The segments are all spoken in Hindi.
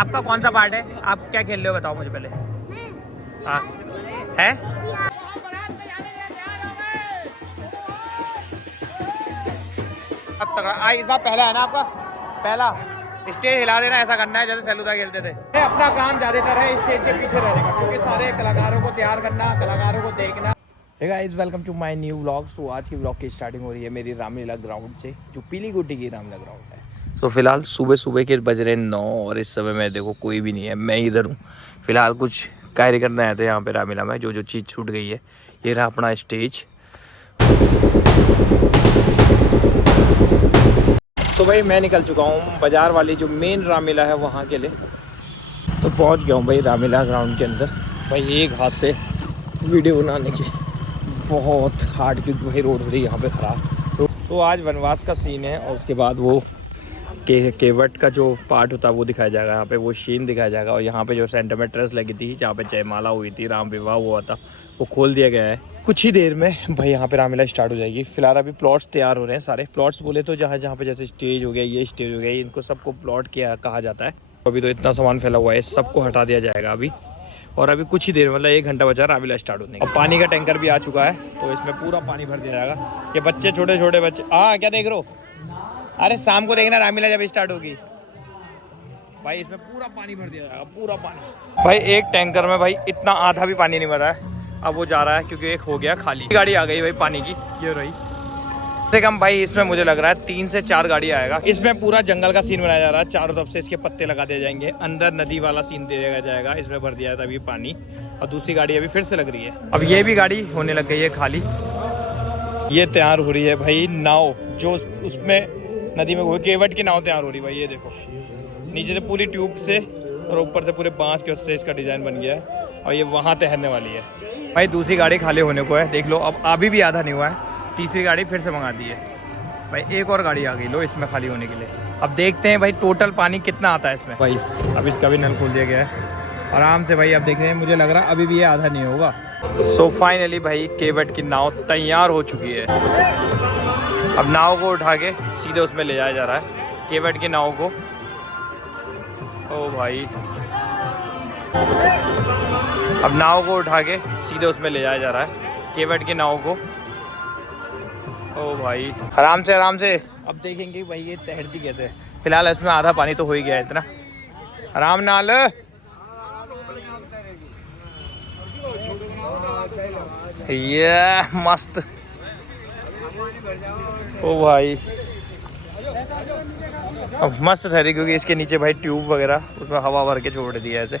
आपका कौन सा पार्ट है? आप क्या खेल रहे हो बताओ मुझे पहले। हाँ है अब तगड़ा। इस बार पहला है ना आपका? पहला स्टेज हिला देना, ऐसा करना है जैसे सेलूदा खेलते थे। अपना काम ज्यादातर है स्टेज के पीछे रहने का, क्योंकि सारे कलाकारों को तैयार करना, कलाकारों को देखना। Hey guys, welcome to my new vlog. So आज की व्लॉग की स्टार्टिंग हो रही है मेरी रामलीला ग्राउंड से, जो पीली गुटी की रामलीला ग्राउंड है। सो फिलहाल सुबह सुबह के बज रहे 9 और इस समय में देखो कोई भी नहीं है, मैं इधर हूँ। फिलहाल कुछ कार्य करने आए थे यहाँ पे रामलीला में, जो चीज़ छूट गई है। ये रहा अपना स्टेज। तो भाई मैं निकल चुका हूँ बाज़ार वाली जो मेन रामलीला है वहाँ के लिए। तो पहुँच गया हूँ भाई रामलीला ग्राउंड के अंदर। भाई एक हाथ से वीडियो बनाने की बहुत हार्ड, क्योंकि भाई रोड हो रही है यहाँ पे ख़राब। तो आज वनवास का सीन है और उसके बाद वो केवट का जो पार्ट होता है वो दिखाया जाएगा यहाँ पे, वो सीन दिखाया जाएगा। और यहाँ पे जो सेंटर में ट्रस्ट लगी थी, जहाँ पे जयमाला हुई थी, राम विवाह हुआ था, वो खोल दिया गया है। कुछ ही देर में भाई यहाँ पे रामलीला स्टार्ट हो जाएगी। फिलहाल अभी प्लॉट्स तैयार हो रहे हैं सारे। प्लॉट्स बोले तो जहाँ जहाँ पे जैसे स्टेज हो गया, ये स्टेज हो गया, इनको सबको प्लॉट किया कहा जाता है। अभी तो इतना सामान फैला हुआ है, सबको हटा दिया जाएगा अभी। और अभी कुछ ही देर, मतलब 1 घंटा बचा रामलीला स्टार्ट होने का। और पानी का टैंकर भी आ चुका है, तो इसमें पूरा पानी भर दिया जाएगा। ये बच्चे, छोटे छोटे बच्चे, हाँ क्या देख रहे हो? अरे शाम को देखना रामलीला जब स्टार्ट होगी भाई, इसमें पूरा पानी भर दिया जाएगा, पूरा पानी। भाई एक टैंकर में भाई इतना आधा भी पानी नहीं भरा है। अब वो जा रहा है क्योंकि एक हो गया खाली। गाड़ी आ गई भाई पानी की, ये रही। कम से कम भाई इसमें मुझे लग रहा है 3 से 4 गाड़ी आएगा। इसमें पूरा जंगल का सीन बनाया जा रहा है, चारों तरफ से इसके पत्ते लगा दिए जाएंगे। अंदर नदी वाला सीन दिया जाएगा, इसमें भर दिया जाता है अभी पानी। और दूसरी गाड़ी अभी फिर से लग रही है। अब ये भी गाड़ी होने लग गई है खाली। ये तैयार हो रही है भाई नाव, जो उसमें नदी में केवट की नाव तैयार हो रही है भाई। ये देखो नीचे से पूरी ट्यूब से और ऊपर से पूरे बांस के उससे इसका डिज़ाइन बन गया है। और ये वहाँ तैरने वाली है भाई। दूसरी गाड़ी खाली होने को है, देख लो। अब अभी भी आधा नहीं हुआ है, तीसरी गाड़ी फिर से मंगा दी है भाई। एक और गाड़ी आ गई लो इसमें खाली होने के लिए। अब देखते हैं भाई टोटल पानी कितना आता है इसमें भाई। अब इसका भी नल खोल दिया गया है आराम से भाई। अब देखते हैं, मुझे लग रहा है अभी भी ये आधा नहीं होगा। सो फाइनली भाई केवट की नाव तैयार हो चुकी है। अब नाव को उठा के सीधे उसमें ले जाया जा रहा है, केवट की नाव को। ओ भाई, अब नाव को उठा के सीधे उसमें ले जाया जा रहा है, केवट की नाव को। ओ भाई आराम से आराम से। अब देखेंगे भाई ये तैरती कैसे। फिलहाल इसमें आधा पानी तो हो ही गया है, इतना आराम नाल। ये मस्त। ओ भाई अब मस्त ठहरी, क्योंकि इसके नीचे भाई ट्यूब वगैरह, उसमें हवा भर के छोड़ दी है ऐसे।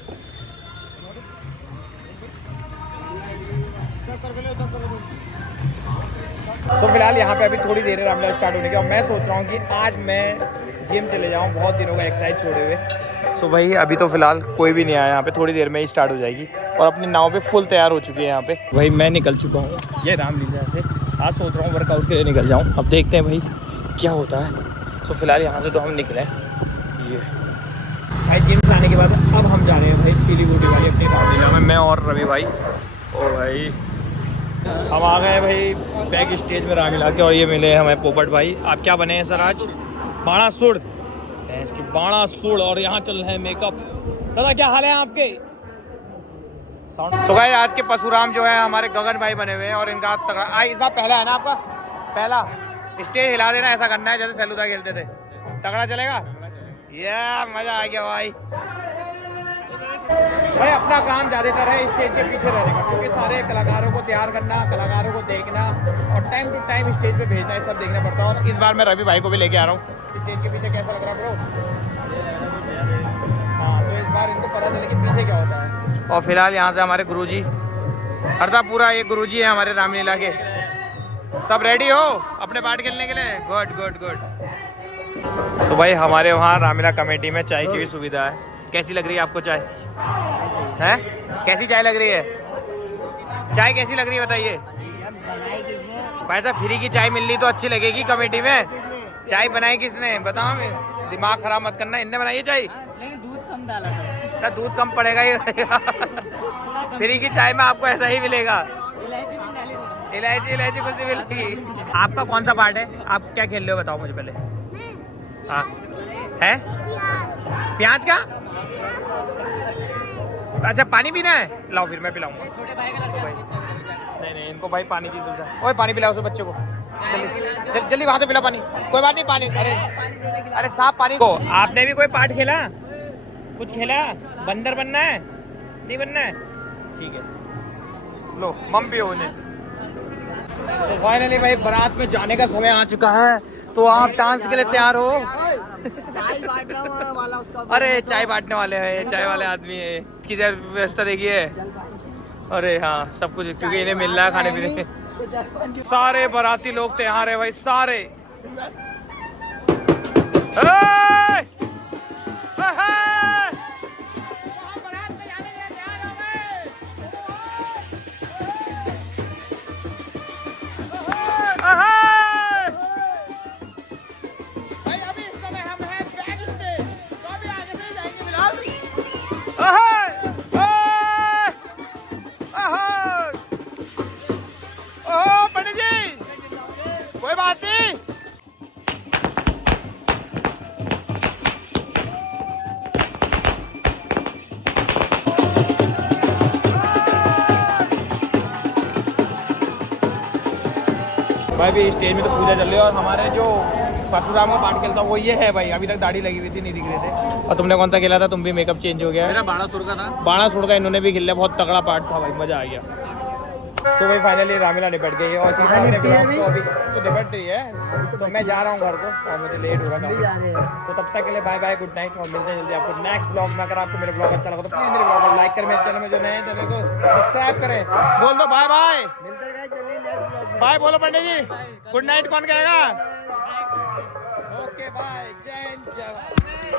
तो फिलहाल यहाँ पे अभी थोड़ी देर है रामलीला स्टार्ट होने की। और मैं सोच रहा हूँ कि आज मैं जिम चले जाऊँ, बहुत दिनों का एक्सरसाइज छोड़े हुए। सो भाई अभी तो फिलहाल कोई भी नहीं आया यहाँ पे, थोड़ी देर में ही स्टार्ट हो जाएगी। और अपनी नाव पे फुल तैयार हो चुकी है यहाँ पे भाई। मैं निकल चुका हूँ ये रामलीला से। आज सोच रहा हूँ वर्कआउट के लिए निकल जाऊँ। अब देखते हैं भाई क्या होता है। तो फिलहाल यहाँ से तो हम निकले ये भाई जिम से आने के बाद। अब हम जा रहे हैं भाई पीली गुटी वाली अपनी रामलीला में, मैं और रवि भाई। ओ भाई हम आ गए भाई बैक स्टेज में रामलीला के। और ये मिले हमें पोपट भाई। आप क्या बने हैं सर आज? बाणासुर, इसकी बाणासुर। और यहाँ चल रहे हैं मेकअप। दादा क्या हाल है आपके? सो गाइस आज के परशुराम जो है हमारे गगन भाई बने हुए हैं। और इनका तगड़ा इस बार पहला है ना आपका? पहला स्टेज हिला देना, ऐसा करना है जैसे सेलूदा खेलते थे। तगड़ा चलेगा, ये मजा आ गया भाई। भाई अपना काम ज्यादातर है स्टेज के पीछे रहने का, क्योंकि सारे कलाकारों को तैयार करना, कलाकारों को देखना और टाइम टू टाइम स्टेज पे भेजना, ये सब देखना पड़ता है। और इस बार मैं रवि भाई को भी लेके आ रहा हूँ। स्टेज के पीछे कैसा लग रहा ब्रो? हाँ, तो इस बार इनको पता चले कि पीछे क्या होता है। और फिलहाल यहाँ से हमारे गुरुजी, अर्धा पूरा ये गुरुजी है हमारे रामलीला के। सब रेडी हो अपने पार्ट खेलने के लिए? Good good good. तो भाई हमारे वहाँ रामलीला कमेटी में चाय की भी सुविधा है। कैसी लग रही है आपको चाय? हैं? कैसी चाय लग रही है? चाय कैसी लग रही है बताइए भाई साहब। फ्री की चाय मिल रही तो अच्छी लगेगी कमेटी में। चाय बनाई किसने बताओ? दिमाग खराब मत करना, इनने बनाई है चाय? नहीं, दूध कम डाला था। दूध कम पड़ेगा ये। फ्री की चाय में आपको ऐसा ही मिलेगा। इलायची इलायची कुछ नहीं मिलेगी। आपका कौन सा पार्ट है? आप क्या खेल रहे हो बताओ मुझे पहले। हाँ है प्याज का। अच्छा पानी पीना है, लाओ फिर मैं पिलाऊंगा। छोटे भाई का लड़का नहीं इनको भाई पानी की जरूरत है। ओए पानी पिलाओ उसे बच्चे को, जल्दी जल्दी वहाँ से पिला पानी। कोई बात नहीं पानी, अरे साफ पानी को। आपने भी कोई पार्ट खेला, कुछ खेला? बंदर बनना है, नहीं बनना है? ठीक है लो मम पियो उन्हें। तो फाइनली भाई बारात में जाने का समय आ चुका है, तो आप डांस के लिए तैयार हो? चाय बांटने वाला उसका। अरे चाय बांटने वाले हैं, चाय वाले आदमी है। इसकी व्यवस्था देखिए। अरे हाँ सब कुछ, क्योंकि इन्हें मिल रहा है खाने पीने। सारे बाराती लोग तैयार है भाई, सारे। पंडित जी कोई बात नहीं। भाई भी स्टेज में तो पूजा चल रही है, और हमारे जो परशुराम का पाठ खेलता वो ये है भाई। अभी तक दाढ़ी लगी हुई थी, नहीं दिख रहे थे। और तुमने कौन सा खेला था? तुम भी मेकअप चेंज हो गया है। मेरा बाणासुर का था। बाणासुर का इन्होंने भी खेला, बहुत तगड़ा पार्ट था भाई, मजा आ गया। तो भाई फाइनली रामलीला निपट गई है, और तो अभी तो निपट रही है। तो मैं जा रहा हूँ घर को, और मुझे लेट होगा काफी। तो तब तक के लिए बाय बाय, गुड नाइट, और मिलते हैं जल्दी आपको नेक्स्ट ब्लॉग में। अगर आपको मेरे ब्लॉग अच्छा लगा तो प्लीज मेरे ब्लॉग को लाइक करें, मेरे चैनल में जो नए हैं तो मेरे को सब्सक्राइब करें। बोल दो बाय बाय, बाय बोलो पंडित जी। गुड नाइट कौन कहेगा? ओके बाय, जय हिंद जय भारत।